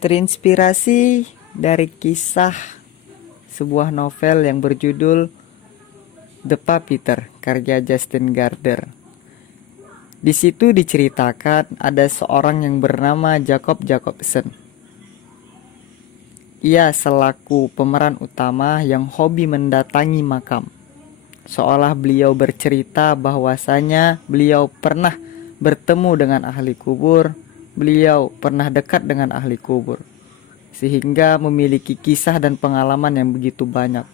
Terinspirasi dari kisah sebuah novel yang berjudul The Puppeteer karya Justin Gardner. Di situ diceritakan ada seorang yang bernama Jacob Jacobson. Ia selaku pemeran utama yang hobi mendatangi makam. Seolah beliau bercerita bahwasanya beliau pernah bertemu dengan ahli kubur, beliau pernah dekat dengan ahli kubur, sehingga memiliki kisah dan pengalaman yang begitu banyak.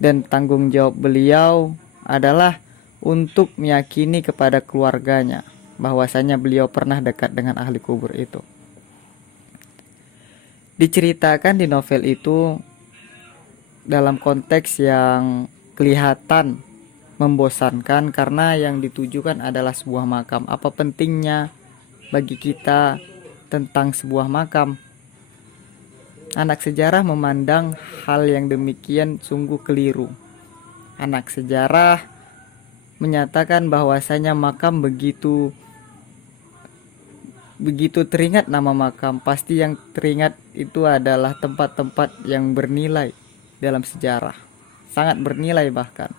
Dan tanggung jawab beliau adalah untuk meyakini kepada keluarganya bahwasanya beliau pernah dekat dengan ahli kubur itu. Diceritakan di novel itu dalam konteks yang kelihatan membosankan karena yang ditujukan adalah sebuah makam. Apa pentingnya bagi kita tentang sebuah makam? Anak sejarah memandang hal yang demikian sungguh keliru. Anak sejarah menyatakan bahwasanya makam begitu teringat nama makam, pasti yang teringat itu adalah tempat-tempat yang bernilai dalam sejarah, sangat bernilai bahkan.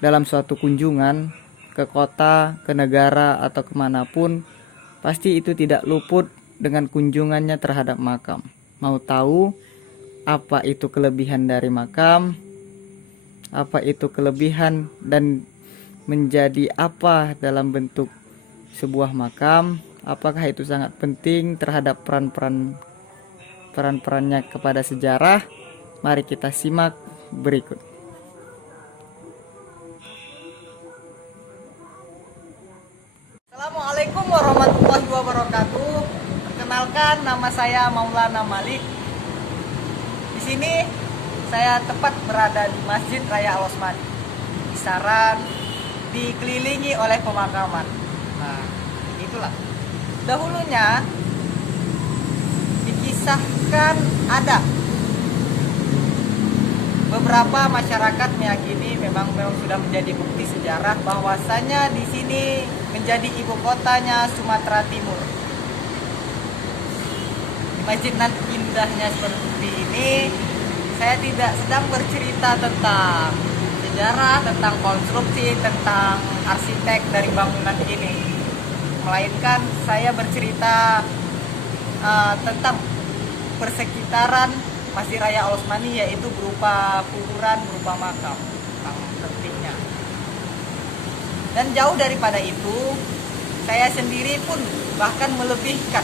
Dalam suatu kunjungan ke kota, ke negara, atau kemanapun, pasti itu tidak luput dengan kunjungannya terhadap makam. Mau tahu apa itu kelebihan dari makam, apa itu kelebihan dan menjadi apa dalam bentuk sebuah makam, apakah itu sangat penting terhadap peran-perannya kepada sejarah. Mari kita simak berikut. Assalamualaikum warahmatullahi wabarakatuh. Perkenalkan, nama saya Maulana Malik. Di sini saya tepat berada di Masjid Raya Al-Osmani, kisaran dikelilingi oleh pemakaman. Nah, itulah. Dahulunya dikisahkan ada beberapa masyarakat meyakini memang sudah menjadi bukti sejarah bahwasanya di sini menjadi ibu kotanya Sumatera Timur. Di masjid nan indahnya seperti ini, saya tidak sedang bercerita tentang sejarah, tentang konstruksi, tentang arsitek dari bangunan ini, melainkan saya bercerita tentang persekitaran Masjid Raya Al-Osmani, yaitu berupa kuburan, berupa makam, tentang pentingnya. Dan jauh daripada itu, saya sendiri pun bahkan melebihkan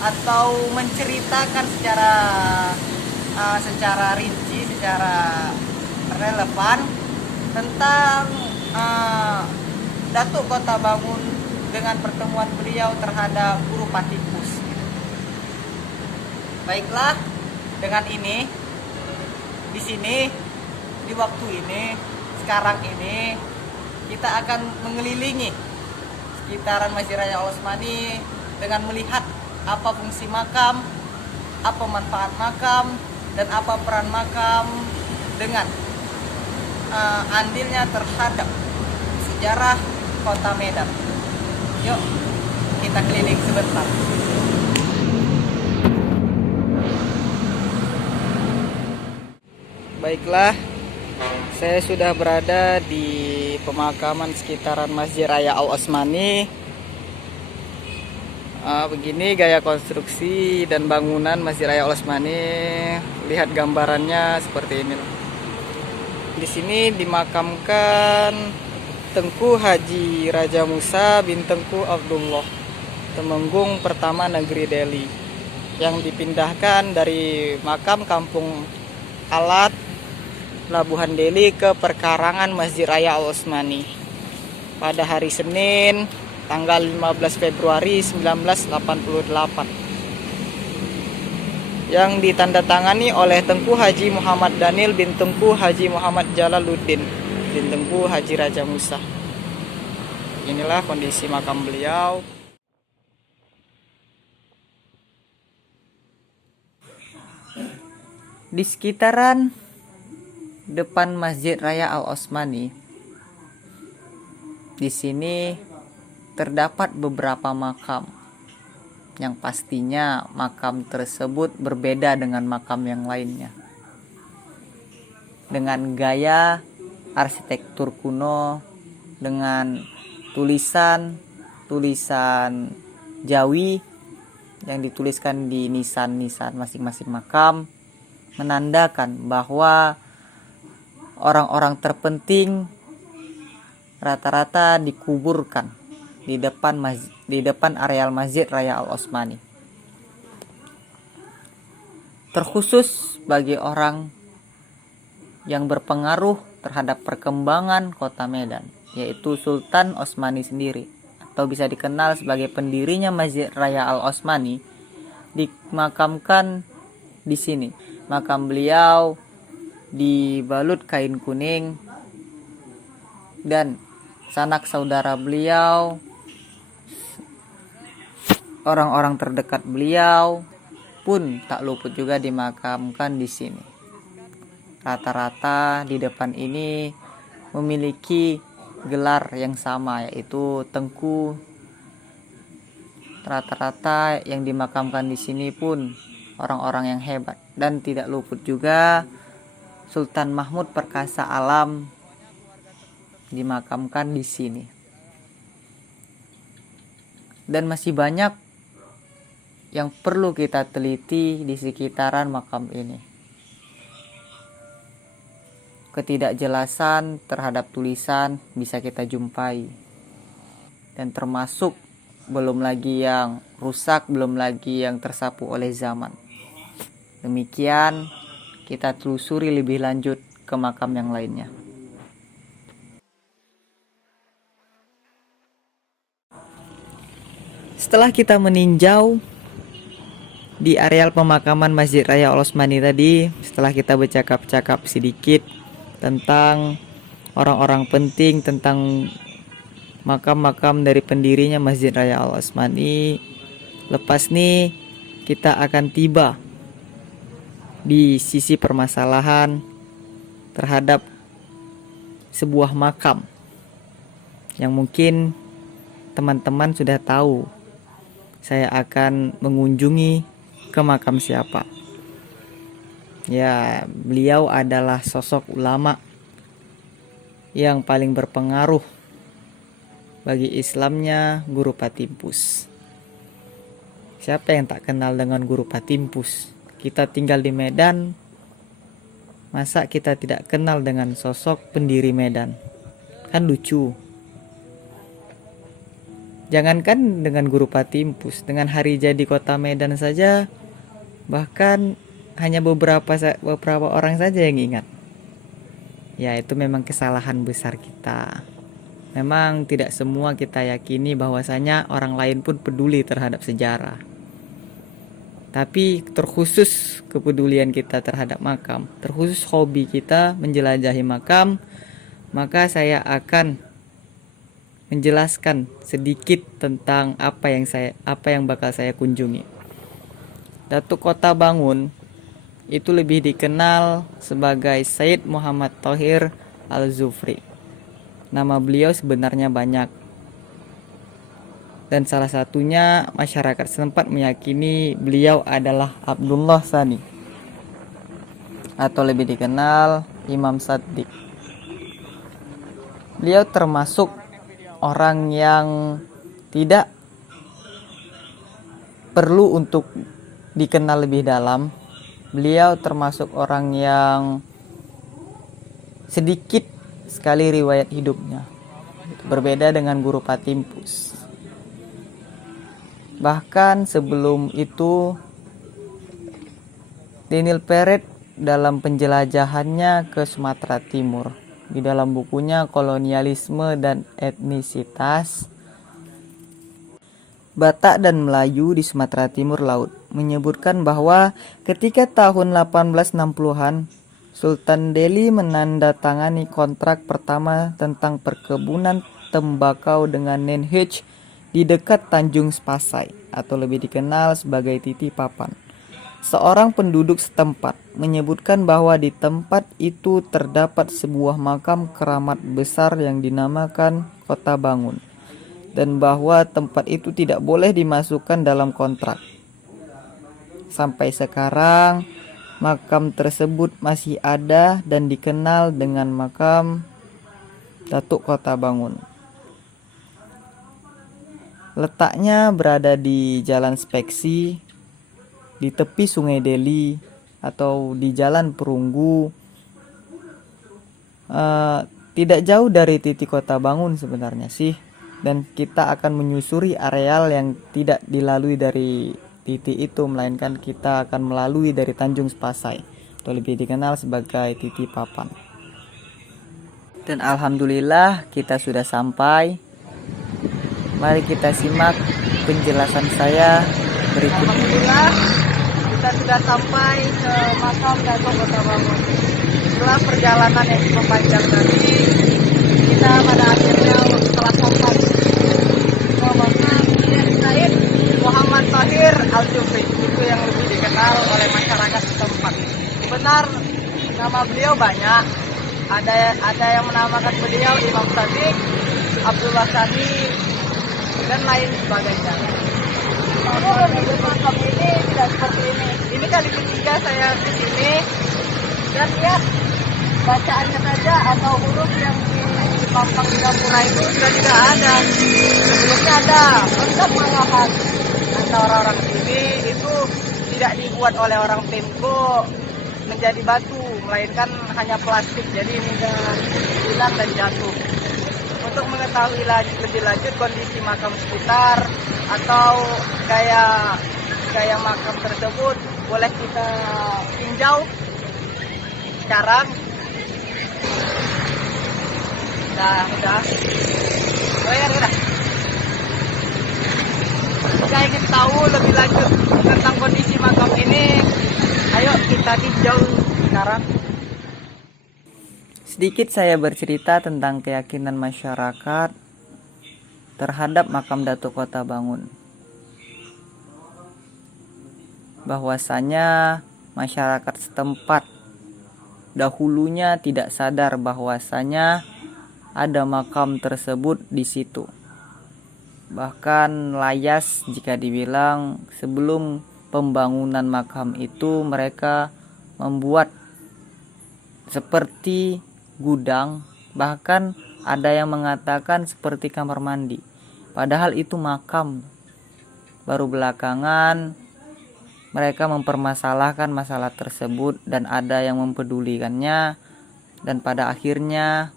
atau menceritakan secara rinci, secara relevan tentang Datuk Kota Bangun dengan pertemuan beliau terhadap Guru Patikus. Baiklah, dengan ini, di sini, di waktu ini, sekarang ini, kita akan mengelilingi sekitaran Masjid Raya Al-Osmani dengan melihat apa fungsi makam, apa manfaat makam, dan apa peran makam dengan andilnya terhadap sejarah Kota Medan. Yuk, kita keliling sebentar. Baiklah, saya sudah berada di pemakaman sekitaran Masjid Raya Al-Osmani. Begini gaya konstruksi dan bangunan Masjid Raya Al-Osmani. Lihat gambarannya seperti ini. Di sini dimakamkan Tengku Haji Raja Musa bin Tengku Abdullah, Temenggung pertama negeri Delhi, yang dipindahkan dari makam Kampung Alat Pelabuhan Delhi ke perkarangan Masjid Raya Al-Osmani pada hari Senin tanggal 15 Februari 1988, yang ditandatangani oleh Tengku Haji Muhammad Daniel bin Tengku Haji Muhammad Jalaluddin bin Tengku Haji Raja Musa. Inilah kondisi makam beliau. Di sekitaran depan Masjid Raya Al-Osmani, di sini terdapat beberapa makam. yang pastinya makam tersebut berbeda dengan makam yang lainnya. Dengan gaya arsitektur kuno, dengan tulisan Jawi yang dituliskan di nisan-nisan masing-masing makam, menandakan bahwa orang-orang terpenting rata-rata dikuburkan di depan areal Masjid Raya Al Osmani. Terkhusus bagi orang yang berpengaruh terhadap perkembangan kota Medan, yaitu Sultan Osmani sendiri, atau bisa dikenal sebagai pendirinya Masjid Raya Al Osmani, dimakamkan di sini. Makam beliau dibalut kain kuning, dan sanak saudara beliau, orang-orang terdekat beliau pun tak luput juga dimakamkan di sini. Rata-rata di depan ini memiliki gelar yang sama, yaitu Tengku. Rata-rata yang dimakamkan di sini pun orang-orang yang hebat, dan tidak luput juga Sultan Mahmud Perkasa Alam dimakamkan di sini. Dan masih banyak yang perlu kita teliti di sekitaran makam ini. Ketidakjelasan terhadap tulisan bisa kita jumpai, dan termasuk belum lagi yang rusak, belum lagi yang tersapu oleh zaman. Demikian kita telusuri lebih lanjut ke makam yang lainnya. Setelah kita meninjau di areal pemakaman Masjid Raya Al Osmani tadi, setelah kita bercakap-cakap sedikit tentang orang-orang penting, tentang makam-makam dari pendirinya Masjid Raya Al Osmani, lepas nih kita akan tiba di sisi permasalahan terhadap sebuah makam yang mungkin teman-teman sudah tahu. Saya akan mengunjungi ke makam siapa. Ya, beliau adalah sosok ulama yang paling berpengaruh bagi Islamnya, Guru Patimpus. Siapa yang tak kenal dengan Guru Patimpus? Kita tinggal di Medan, masa kita tidak kenal dengan sosok pendiri Medan? Kan lucu. Jangankan dengan Guru Patimpus, dengan hari jadi kota Medan saja, bahkan hanya beberapa orang saja yang ingat. Ya, itu memang kesalahan besar kita. Memang tidak semua kita yakini bahwasanya orang lain pun peduli terhadap sejarah. Tapi terkhusus kepedulian kita terhadap makam, terkhusus hobi kita menjelajahi makam, maka saya akan menjelaskan sedikit tentang apa yang bakal saya kunjungi. Datuk Kota Bangun itu lebih dikenal sebagai Said Muhammad Thohir Al-Zufri. Nama beliau sebenarnya banyak, dan salah satunya masyarakat setempat meyakini beliau adalah Abdullah Sani, atau lebih dikenal Imam Saddiq. Beliau termasuk orang yang tidak perlu untuk dikenal lebih dalam. Beliau termasuk orang yang sedikit sekali riwayat hidupnya, berbeda dengan Guru Patimpus. Bahkan sebelum itu, Daniel Peret dalam penjelajahannya ke Sumatera Timur, di dalam bukunya Kolonialisme dan Etnisitas, Batak dan Melayu di Sumatera Timur Laut, menyebutkan bahwa ketika tahun 1860-an, Sultan Delhi menandatangani kontrak pertama tentang perkebunan tembakau dengan Nenhej di dekat Tanjung Spasai, atau lebih dikenal sebagai Titi Papan. Seorang penduduk setempat menyebutkan bahwa di tempat itu terdapat sebuah makam keramat besar yang dinamakan Kota Bangun. dan bahwa tempat itu tidak boleh dimasukkan dalam kontrak. Sampai sekarang, makam tersebut masih ada dan dikenal dengan makam Datuk Kota Bangun. Letaknya berada di Jalan Speksi, di tepi Sungai Deli atau di Jalan Perunggu. Tidak jauh dari titik Kota Bangun sebenarnya sih. Dan kita akan menyusuri areal yang tidak dilalui dari titik itu, melainkan kita akan melalui dari Tanjung Sepasai, atau lebih dikenal sebagai Titik Papan. Dan alhamdulillah kita sudah sampai. Mari kita simak penjelasan saya berikut. Alhamdulillah kita sudah sampai ke makam Datuk Kota Bangun. Setelah perjalanan yang cukup panjang tadi, kita pada akhirnya telah sampai ke makam Said Muhammad Tahir Al-Jufri, itu yang lebih dikenal oleh masyarakat setempat. Benar, nama beliau banyak. Ada yang menamakan beliau Imam Sadiq, Abdullah Sadi, dan lain sebagainya. Namun makam ini tidak seperti ini. Ini kali ketiga saya di sini, dan lihat bacaannya saja atau huruf yang dipampang di gapura itu sudah tidak ada. Sebelumnya ada lengkap malahan. Kata orang-orang sini itu tidak dibuat oleh orang Pemko menjadi batu, melainkan hanya plastik, jadi mudah hilang dan jatuh. Untuk mengetahui lebih lanjut kondisi makam sekitar atau gaya makam tersebut, boleh kita tinjau sekarang. Udah. Udah. Jika ingin tahu lebih lanjut tentang kondisi makam ini, ayo kita tinjau sekarang. Sedikit saya bercerita tentang keyakinan masyarakat terhadap makam Datuk Kota Bangun. Bahwasanya masyarakat setempat dahulunya tidak sadar bahwasanya ada makam tersebut di situ. Bahkan layas jika dibilang sebelum pembangunan makam itu mereka membuat seperti gudang, bahkan ada yang mengatakan seperti kamar mandi, padahal itu makam. Baru belakangan mereka mempermasalahkan masalah tersebut dan ada yang mempedulikannya, dan pada akhirnya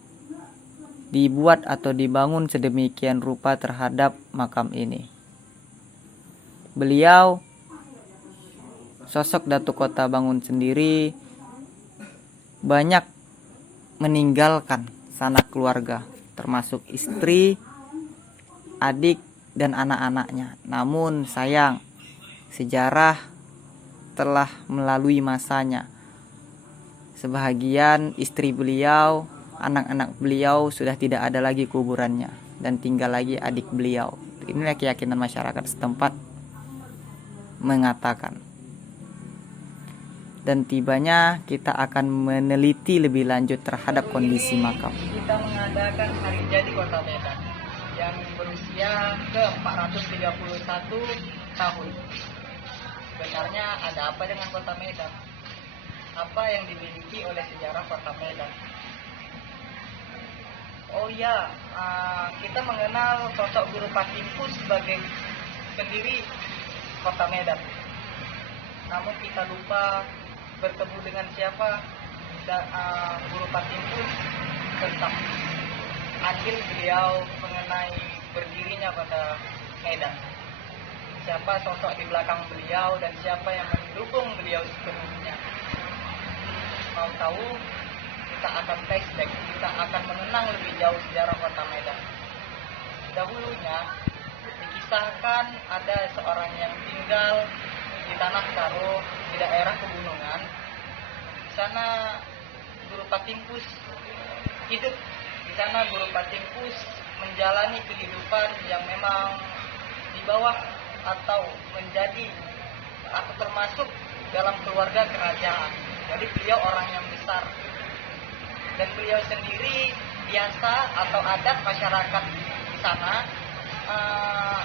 dibuat atau dibangun sedemikian rupa terhadap makam ini. Beliau, sosok Datuk Kota Bangun sendiri, banyak meninggalkan sanak keluarga, termasuk istri, adik, dan anak-anaknya. Namun sayang, sejarah telah melalui masanya. Sebahagian istri beliau, anak-anak beliau sudah tidak ada lagi kuburannya, dan tinggal lagi adik beliau. Inilah keyakinan masyarakat setempat mengatakan. Dan tibanya kita akan meneliti lebih lanjut terhadap kondisi makam. Kita mengadakan hari jadi Kota Medan yang berusia ke-431 tahun. Sebenarnya ada apa dengan Kota Medan? Apa yang dimiliki oleh sejarah Kota Medan? Oh ya, kita mengenal sosok Guru Patimpu sebagai pendiri Kota Medan. Namun kita lupa bertemu dengan siapa Guru Patimpu tentang andil beliau mengenai berdirinya Kota Medan. Siapa sosok di belakang beliau dan siapa yang mendukung beliau sepenuhnya. Mau tahu? Kita akan flashback, kita akan mengenang lebih jauh sejarah Kota Medan. Dahulunya dikisahkan ada seorang yang tinggal di Tanah Karo, di daerah pegunungan. Di sana Guru Patimpus hidup. Di sana Guru Patimpus menjalani kehidupan yang memang di bawah atau menjadi atau termasuk dalam keluarga kerajaan. Jadi beliau orang yang besar. Dan beliau sendiri biasa atau adat masyarakat di sana uh,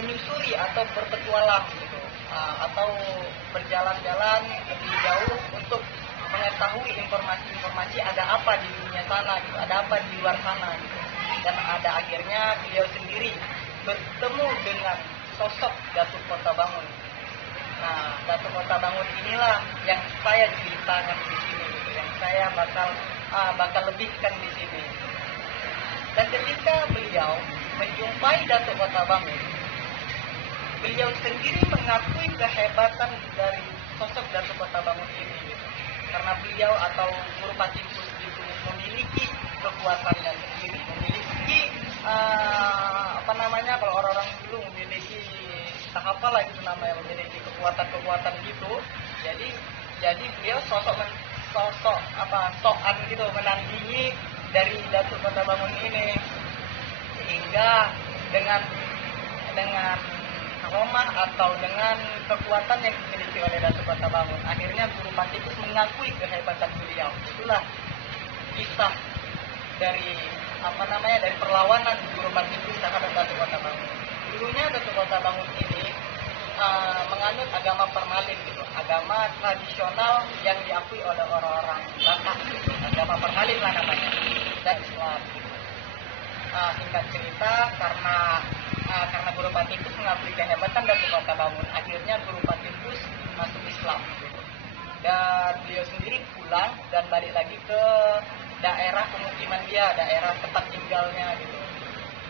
menyusuri atau berpetualang gitu, atau berjalan-jalan lebih jauh untuk mengetahui informasi-informasi ada apa di dunia sana gitu, ada apa di luar sana gitu. Dan ada akhirnya beliau sendiri bertemu dengan sosok Datuk Kota Bangun. Nah, Datuk Kota Bangun inilah yang saya ceritakan di sini gitu, yang saya bakal lebihkan di sini. Dan ketika beliau menjumpai Datuk Kota Bangun, beliau sendiri mengakui kehebatan dari sosok Datuk Kota Bangun ini gitu. Karena beliau atau Guru Patikus itu memiliki kekuatannya sendiri, memiliki kalau orang-orang dulu memiliki apalah itu namanya, memiliki kekuatan-kekuatan gitu. Jadi beliau sokan gitu menandingi dari Datuk Kota Bangun ini, sehingga dengan aroma atau dengan kekuatan yang dimiliki oleh Datuk Kota Bangun, akhirnya Guru Patikus mengakui kehebatan beliau. Itulah kisah dari dari perlawanan Guru Patikus terhadap Datuk Kota Bangun. Dulunya Datuk Kota Bangun ini menganut agama Permalin gitu, agama tradisional yang diakui oleh orang-orang Batak gitu, agama Permalin lah namanya, dan Islam gitu. Singkat cerita, karena Guru Patikus mengakui kehebatan Datuk Kota Bangun, akhirnya Guru Patikus masuk Islam gitu. Dan beliau sendiri pulang dan balik lagi ke daerah pemukiman dia, daerah tempat tinggalnya gitu.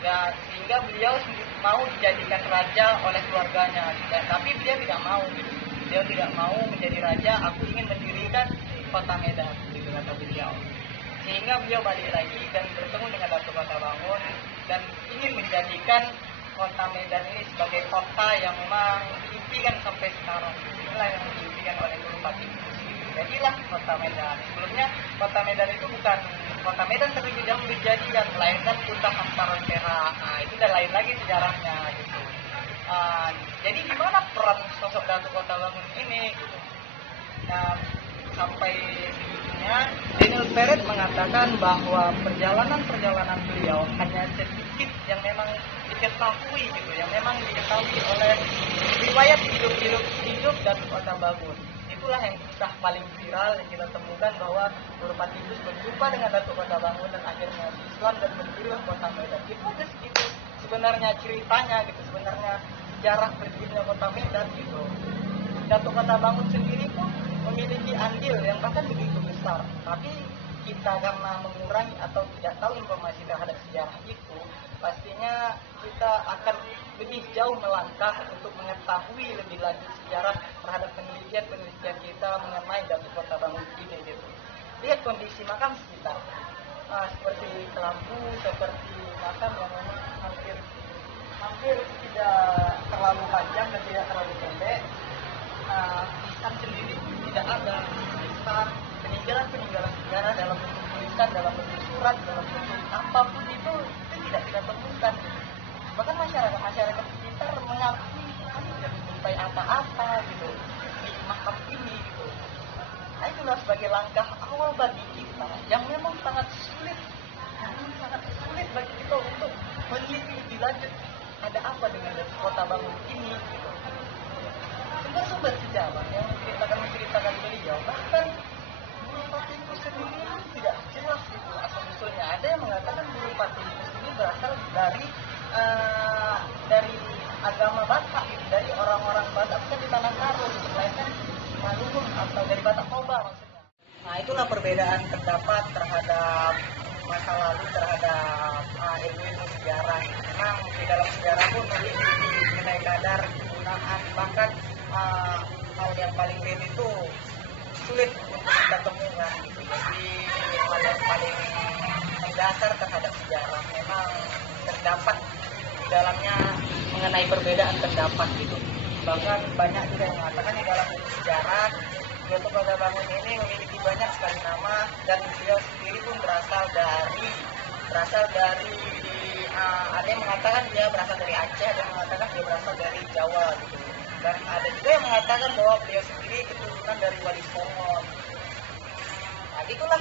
Dan sehingga beliau mau dijadikan raja oleh keluarganya, tapi beliau tidak mau gitu. Beliau tidak mau menjadi raja, aku ingin mendirikan kota Medan gitu kata beliau. Sehingga beliau balik lagi dan bertemu dengan Datuk Kota Bangun dan ingin menjadikan kota Medan ini sebagai kota yang memang diimpikan sampai sekarang. Inilah yang diimpikan oleh Guru Patikus. Jadilah kota Medan. Sebelumnya kota Medan itu bukan kota Medan terlebih dahulu dijadikan, melainkan Kuta Hamparan Perak. Nah, itu udah lain lagi sejarahnya gitu. Jadi gimana peran sosok Datuk Kota Bangun ini gitu. Nah, sampai segitunya Daniel Peret mengatakan bahwa perjalanan beliau hanya sedikit yang memang diketahui gitu, yang memang diketahui oleh riwayat hidup Datuk Kota Bangun. Itulah yang kisah paling viral yang kita temukan, bahwa Guru Patikus berjumpa dengan Datuk Kota Bangun dan akhirnya Islam dan mendirikan kota Medan. Itu aja segitu sebenarnya ceritanya gitu, sebenarnya sejarah berdirinya kota Medan gitu. Datuk Kota Bangun sendiri pun memiliki andil yang bahkan begitu besar, tapi kita karena mengurangi atau tidak tahu informasi terhadap sejarah itu, pastinya kita akan lebih jauh melangkah untuk mengetahui lebih lanjut sejarah terhadap penelitian kita mengenai Datuk Kota Bangun ini gitu. Lihat kondisi makam sekitar, seperti kelambu, seperti makam yang memang hampir tidak terlalu panjang dan tidak terlalu pendek. Tulisan sendiri tidak ada, tulisan peninggalan sejarah dalam bentuk tulisan, dalam bentuk surat, dalam bentuk apapun itu tidak kita temukan. Bahkan masyarakat sekitar mengakui kami tidak menjumpai apa-apa gitu di makam ini gitu. Nah, itulah sebagai langkah awal bagi kita yang memang sangat sulit bagi kita untuk meneliti lebih lanjut ada apa dengan Kota Bangun ini gitu. Sumber-sumber sejarah yang menceritakan beliau, bahkan Guru Patikus sendiri tidak jelas itu asal usulnya. Ada yang mengatakan Guru Patikus ini berasal dari agama Batak, dari orang-orang Batak, bukan di Tanah Karo, melainkan Malungun atau dari Batak Toba maksudnya. Nah, itulah perbedaan pendapat terhadap masa lalu, terhadap ilmu sejarah. Memang di dalam sejarah pun memiliki mengenai kadar penggunaan, bahkan hal yang paling real itu sulit untuk kita temukan gitu. Jadi hal yang paling mendasar terhadap sejarah memang terdapat di dalamnya mengenai perbedaan pendapat gitu. Bahkan banyak juga yang mengatakan di dalam sejarah Datuk Kota Bangun ini memiliki banyak sekali nama, dan beliau sendiri pun berasal dari ada yang mengatakan dia berasal dari Aceh, ada yang mengatakan dia berasal dari Jawa gitu. Dan ada juga yang mengatakan bahwa beliau sendiri keturunan dari Wali Songo. Nah, itulah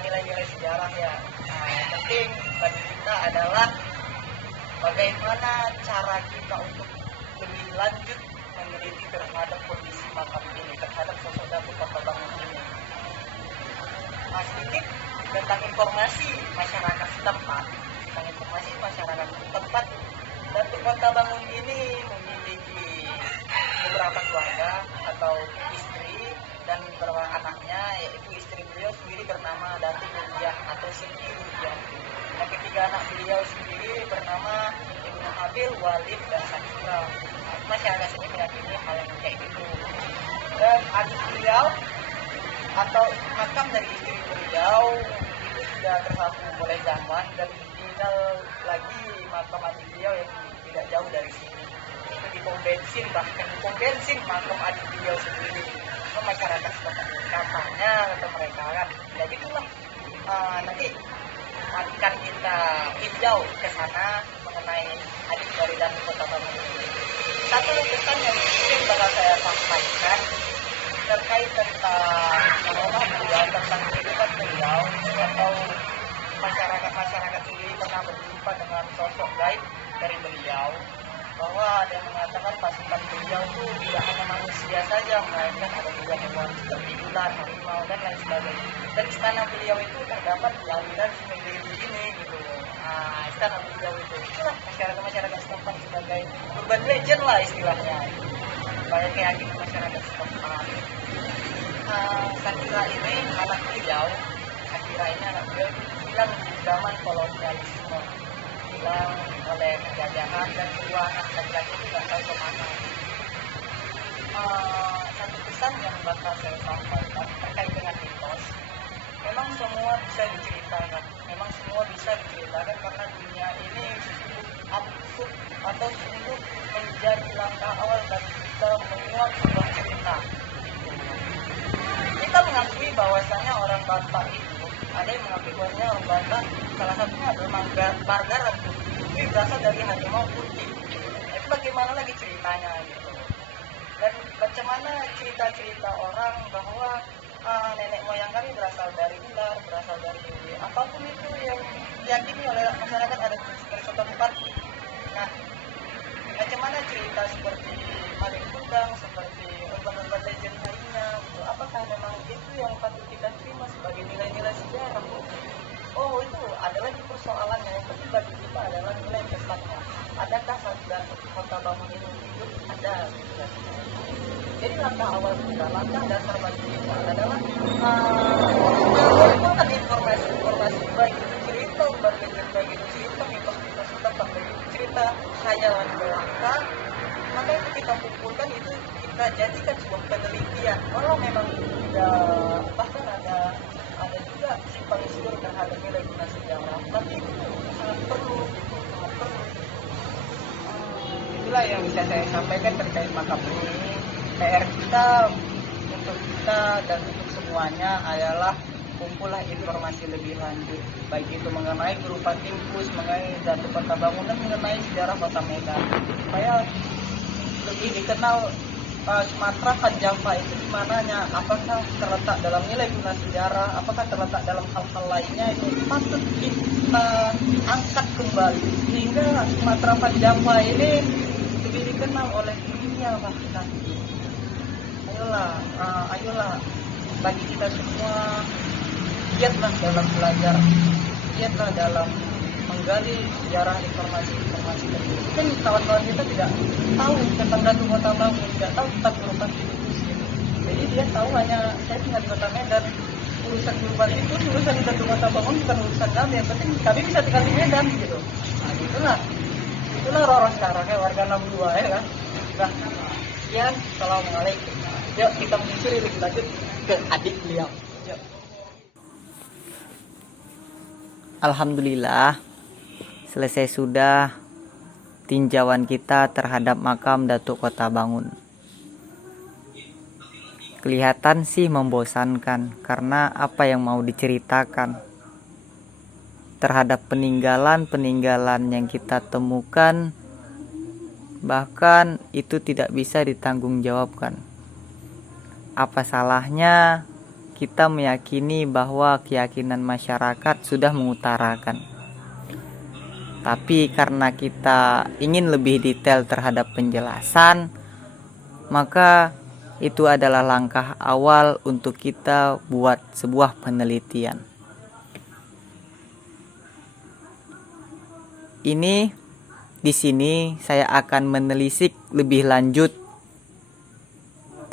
nilai-nilai sejarah ya. Nah, yang penting bagi kita adalah bagaimana cara kita untuk lebih lanjut meneliti terhadap kondisi makam ini, terhadap sosok Datuk Patabangun ini. Sedikit tentang informasi masyarakat setempat. Datuk Patabangun ini memiliki beberapa keluarga atau istri dan beberapa anaknya, yaitu istri beliau sendiri bernama Datuk Rudiah atau Siti Rudiah. Dan ketiga anak beliau sendiri bernama Ibnu Habil, Walid, dan Sakira. Masyarakat sini meyakini hal yang kayak gitu. Dan adik beliau atau makam dari istri beliau itu sudah tersambung oleh zaman dan tinggal lagi makam adik beliau yang tidak jauh dari sini. Itu di pom bensin, bahkan di pom bensin makam adik beliau sendiri. Itu masyarakat setempat katanya kata mereka kan. Ya gitulah. Nanti akan kita tinjau ke sana mengenai adik dari Datuk Patabangun ini. Satu pesan yang mungkin bakal saya sampaikan terkait tentang tentang kehidupan beliau, atau masyarakat sendiri pernah berjumpa dengan sosok gaib dari beliau, bahwa ada yang mengatakan pasukan beliau itu tidak hanya manusia saja, melainkan ada juga hewan seperti ular, harimau, dan lain sebagainya. Dan istana beliau itu terdapat di aliran Sungai Dewi ini gitu. Istana beliau itu itulah masyarakat setempat sebagai urban legend lah istilahnya. Banyak keyakinan masyarakat setempat. Sakira ini anak beliau hilang di zaman kolonialisme, hilang oleh penjajahan, dan kedua anak laki-laki itu nggak tahu kemana. Satu pesan yang bakal saya sampaikan terkait dengan mitos, memang semua bisa diceritakan, karena dunia ini sungguh absurd atau sungguh menjadi langkah awal bagi kita menguak sebuah cerita. Kita mengakui bahwasanya orang Batak itu, ada yang mengakui bahwasanya orang Batak salah satunya adalah Marga Ratu, itu berasal dari harimau putih. Itu bagaimana lagi ceritanya gitu. Dan bagaimana cerita-cerita orang bahwa nenek moyang kami berasal dari ular, berasal dari apapun itu yang diyakini oleh masyarakat ada di suatu tempat. Nah, bagaimana cerita seperti maling kundang, seperti urban legend lainnya, gitu. Apakah memang itu yang patut kita terima sebagai nilai-nilai sejarah? Oh, itu adalah persoalannya. Yang penting bagi kita adalah nilai kesannya. Adakah Datuk Patabangun ini hidup? Ada. Jadi langkah awal kita, langkah dasar bagi kita adalah mengumpulkan informasi baik itu cerita urban legend, baik itu cerita mitos-mitos setempat, baik itu cerita khayalan belaka, maka itu kita kumpulkan, itu kita jadikan sebuah penelitian. Kalau memang tidak, bahkan ada juga simpang siur terhadap nilai guna sejarah, tapi itu sangat perlu. Itulah yang bisa saya sampaikan terkait makam ini. PR kita untuk kita dan untuk semuanya adalah kumpulah informasi lebih lanjut, baik itu mengenai Grupa Timpus, mengenai Datuk Patabangun, dan mengenai sejarah Kota Medan, supaya lebih dikenal Sumatera dan Java itu di mananya, apakah terletak dalam nilai guna sejarah, apakah terletak dalam hal-hal lainnya, itu patut kita angkat kembali sehingga Sumatera dan Java ini lebih dikenal oleh dunia bahkan. Ayolah bagi kita semua, giatlah dalam belajar, giatlah dalam menggali sejarah informasi tersebut. Kan kawan-kawan kita tidak tahu tentang Datuk Patabangun, tidak tahu tentang Grupa Timpus gitu. Jadi dia tahu hanya saya tinggal di Kota Medan, urusan Grupa Timpus, urusan Datuk Patabangun bukan urusan kami, yang penting kami bisa tinggal di Medan gitu. Nah itulah Roro sekarang ya, warga 62 ya kan. Nah, sekian, assalamualaikum. Yuk kita menyusuri lebih lanjut ke adik beliau. Yuk. Alhamdulillah, selesai sudah tinjauan kita terhadap makam Datuk Patabangun. Kelihatan sih membosankan, karena apa yang mau diceritakan terhadap peninggalan yang kita temukan, bahkan itu tidak bisa ditanggungjawabkan. Apa salahnya kita meyakini bahwa keyakinan masyarakat sudah mengutarakan. Tapi karena kita ingin lebih detail terhadap penjelasan, maka itu adalah langkah awal untuk kita buat sebuah penelitian. Ini di sini saya akan menelisik lebih lanjut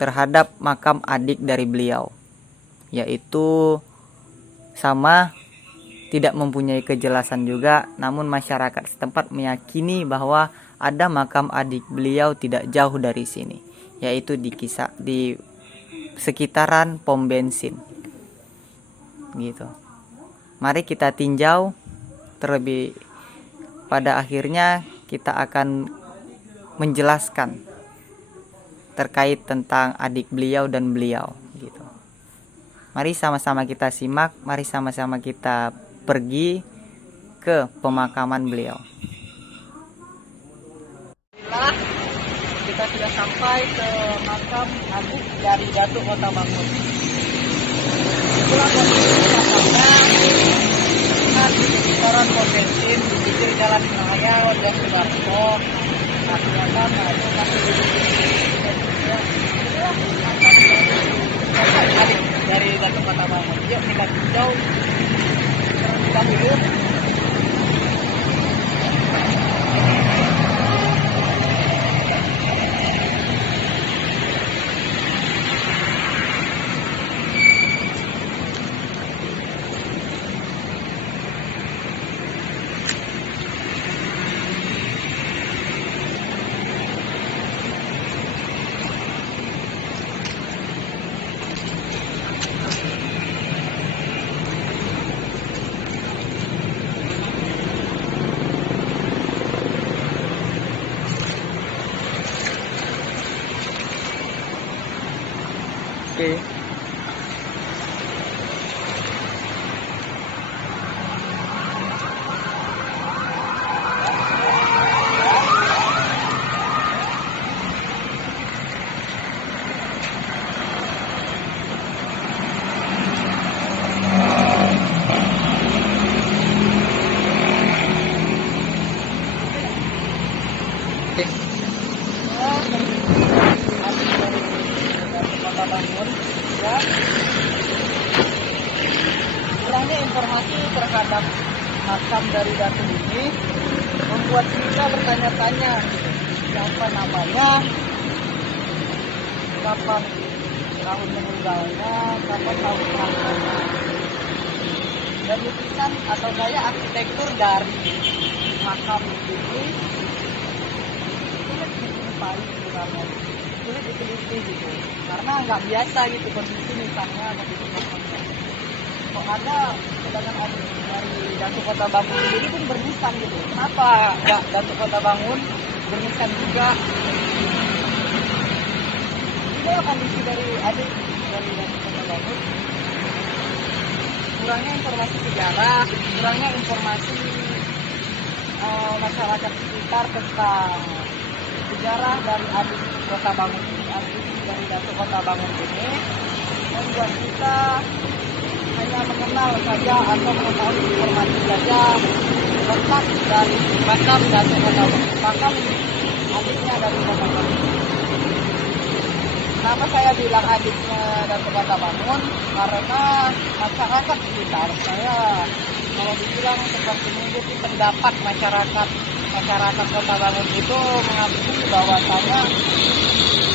terhadap makam adik dari beliau, yaitu sama tidak mempunyai kejelasan juga, namun masyarakat setempat meyakini bahwa ada makam adik beliau tidak jauh dari sini, yaitu di sekitaran pom bensin gitu. Mari kita tinjau terlebih. Pada akhirnya kita akan menjelaskan terkait tentang adik beliau dan beliau gitu. Mari sama-sama kita simak, mari sama-sama kita pergi ke pemakaman beliau. Kita sudah sampai ke makam adik dari Datuk Kota Bangun. Itulah posisi makamnya, di sekitaran pom bensin di pinggir jalan raya Wajah Subarto. Nah, kelihatan itu masih adik dari Datuk Kota Bangun. Yuk kita tinjau terlebih dahulu. Oke. Kota Bangun ya. Kurangnya informasi terhadap makam dari Datuk ini membuat kita bertanya-tanya siapa namanya, kapan tahun meninggalnya, kapan tahun kelahirannya, dan lukisan atau gaya arsitektur dari makam ini sulit dijumpai sebenarnya, sulit diteliti gitu, karena nggak biasa gitu kondisi misalnya begitu makamnya. Kok ada sedangkan adik dari Datuk Kota Bangun ini pun bernisan gitu, kenapa nggak Datuk Kota Bangun bernisan juga? Inilah kondisi dari adik dari Datuk Kota Bangun. Kurangnya informasi sejarah, kurangnya informasi masyarakat sekitar tentang sejarah dari adik Kota Bangun ini, adik dari Datuk Kota Bangun ini, membuat kita hanya mengenal saja atau mengetahui informasi saja tentang dari makam Datuk Kota Bangun, makam adiknya dari Kota Bangun. Kenapa saya bilang adiknya Datuk Kota Bangun? Karena masyarakat sekitar saya, kalau dibilang seperti ini, pendapat masyarakat Kota Bangun itu mengakui bahwasanya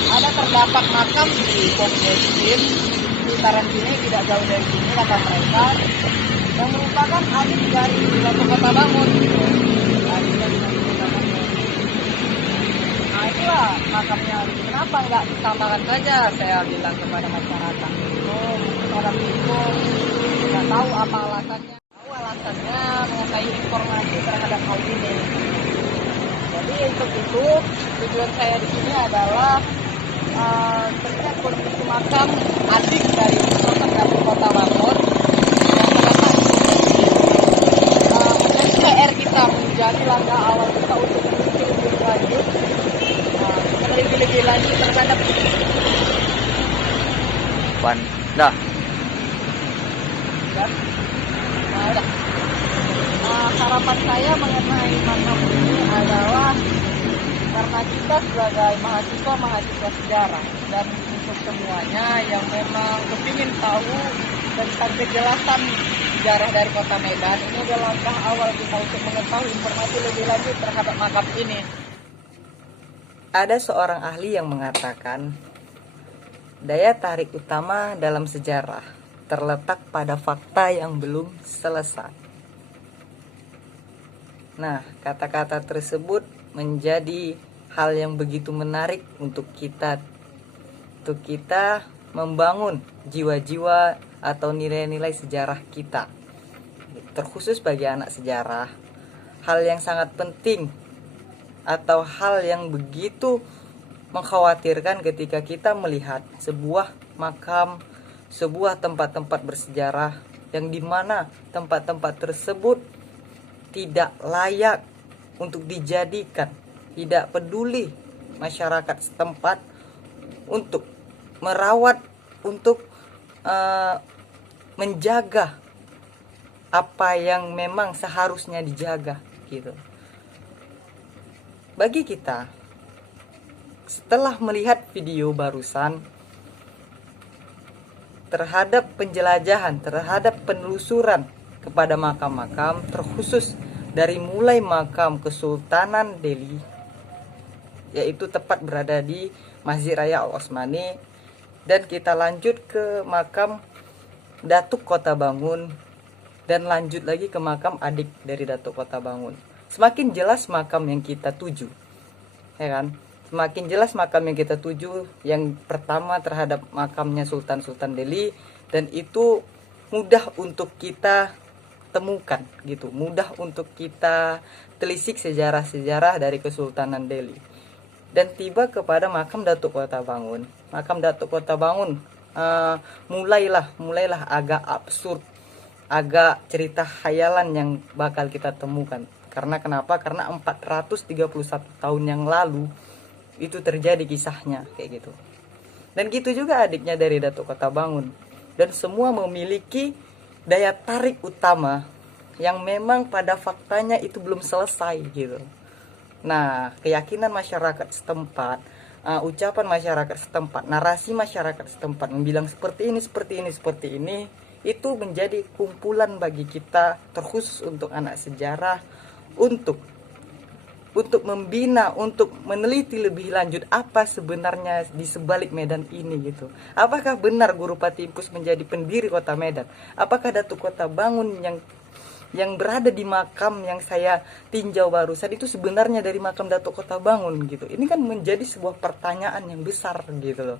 ada terdapat makam di pom bensin sekitaran sini, tidak jauh dari sini kata mereka, yang merupakan adik dari Datuk Kota Bangun. Adik dari Datuk Kota Bangun. Nah itulah makamnya. Kenapa nggak ditambahkan saja? Saya bilang kepada masyarakat. Oh, mungkin orang itu nggak tahu apa alasannya. Tahu alasannya mengetahui informasi terhadap hal ini. Jadi untuk itu tujuan saya di sini adalah terkait kondisi makam adik dari Datuk Kota Bangun yang terdapat menjadi PR kita, menjadi langkah awal kita untuk meneliti lebih lanjut, meneliti lebih lanjut terhadap dah. dan udah. harapan saya mengenai makam ini adalah karena kita sebagai mahasiswa sejarah dan untuk semuanya yang memang kepingin tahu tentang kejelasan sejarah dari Kota Medan, ini adalah langkah awal kita untuk mengetahui informasi lebih lanjut terhadap makam ini. Ada seorang ahli yang mengatakan daya tarik utama dalam sejarah terletak pada fakta yang belum selesai. Nah, kata-kata tersebut menjadi hal yang begitu menarik untuk kita membangun jiwa-jiwa atau nilai-nilai sejarah kita. Terkhusus bagi anak sejarah, hal yang sangat penting atau hal yang begitu mengkhawatirkan ketika kita melihat sebuah makam, sebuah tempat-tempat bersejarah yang dimana tempat-tempat tersebut tidak layak untuk dijadikan, tidak peduli masyarakat setempat untuk merawat, untuk menjaga apa yang memang seharusnya dijaga gitu. Bagi kita, setelah melihat video barusan terhadap penjelajahan, terhadap penelusuran kepada makam-makam, terkhusus dari mulai makam Kesultanan Delhi, yaitu tepat berada di Masjid Raya Al Osmani, dan kita lanjut ke makam Datuk Kota Bangun, dan lanjut lagi ke makam adik dari Datuk Kota Bangun. Semakin jelas makam yang kita tuju, ya kan? Semakin jelas makam yang kita tuju. Yang pertama terhadap makamnya Sultan Delhi, dan itu mudah untuk kita temukan gitu, mudah untuk kita telisik sejarah-sejarah dari Kesultanan Delhi. Dan tiba kepada makam Datuk Kota Bangun. Makam Datuk Kota Bangun mulailah agak absurd, agak cerita khayalan yang bakal kita temukan. Karena kenapa? Karena 431 tahun yang lalu itu terjadi kisahnya kayak gitu. Dan gitu juga adiknya dari Datuk Kota Bangun. Dan semua memiliki daya tarik utama yang memang pada faktanya itu belum selesai gitu. Nah, keyakinan masyarakat setempat, ucapan masyarakat setempat, narasi masyarakat setempat membilang seperti ini, itu menjadi kumpulan bagi kita, terkhusus untuk anak sejarah, untuk membina, untuk meneliti lebih lanjut apa sebenarnya di sebalik Medan ini gitu. Apakah benar Guru Patimpus menjadi pendiri Kota Medan? Apakah Datuk Kota Bangun yang berada di makam yang saya tinjau barusan itu sebenarnya dari makam Datuk Kota Bangun gitu? Ini kan menjadi sebuah pertanyaan yang besar gitu loh.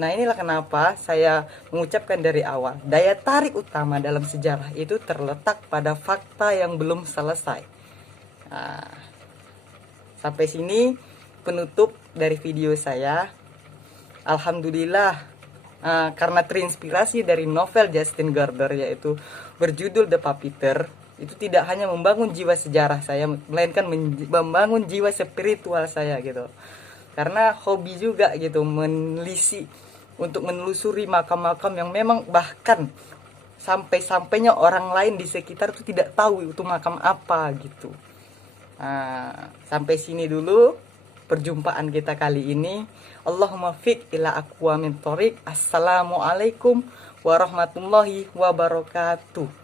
Nah, inilah kenapa saya mengucapkan dari awal, daya tarik utama dalam sejarah itu terletak pada fakta yang belum selesai. Nah, sampai sini penutup dari video saya. Alhamdulillah, karena terinspirasi dari novel Justin Gardner yaitu berjudul The Puppeteer, itu tidak hanya membangun jiwa sejarah saya, melainkan membangun jiwa spiritual saya gitu. Karena hobi juga gitu untuk menelusuri makam-makam yang memang bahkan sampai-sampainya orang lain di sekitar itu tidak tahu itu makam apa gitu. Sampai sini dulu perjumpaan kita kali ini. Allahumma fiq ila aqwa min thoriq. Assalamualaikum warahmatullahi wabarakatuh.